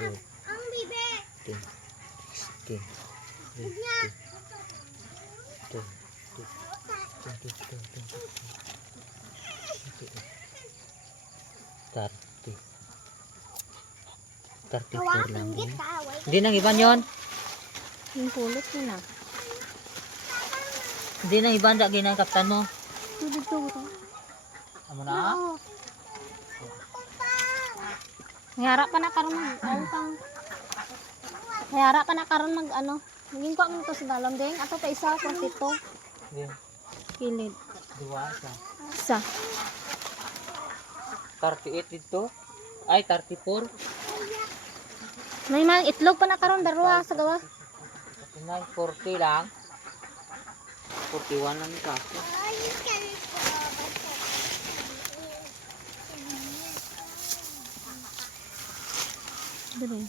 Ang bibe. 16, 30, 34 lang din. Hindi nang iban yon. Yung pulot mo na. Hindi nang iban da ginang kaptan mo. Dito. Amo na. Ngara pa na karon mag Ngara pa na karon mag ano. Maging ko mo to sa dalam ding. Ato pa isa sa tito. Din. Kilid. Dua sa. Isa. 38 dito. Ay 34. May mga itlog pa na karon darwa sa gawa. 40 lang. 41 lang ka. Dali.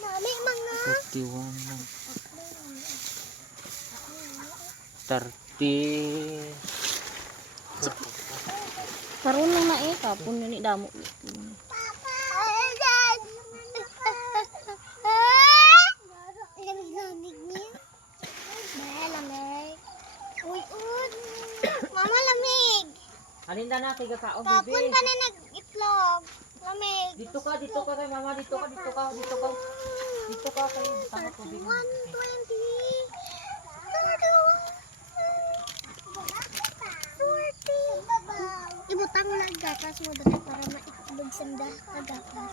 Mami mga 41 lang. 30. karon lang na kapon ni damo. Mama lamig. Halinda na kay gakaon Kapon bibi. ka na nag-itlog. Lamig. Dito ka kay mama, dito ka. Dito ka kay tama ko bibi. 120. Ibutang lang gatas mo dali para maitlog sanda kagatas.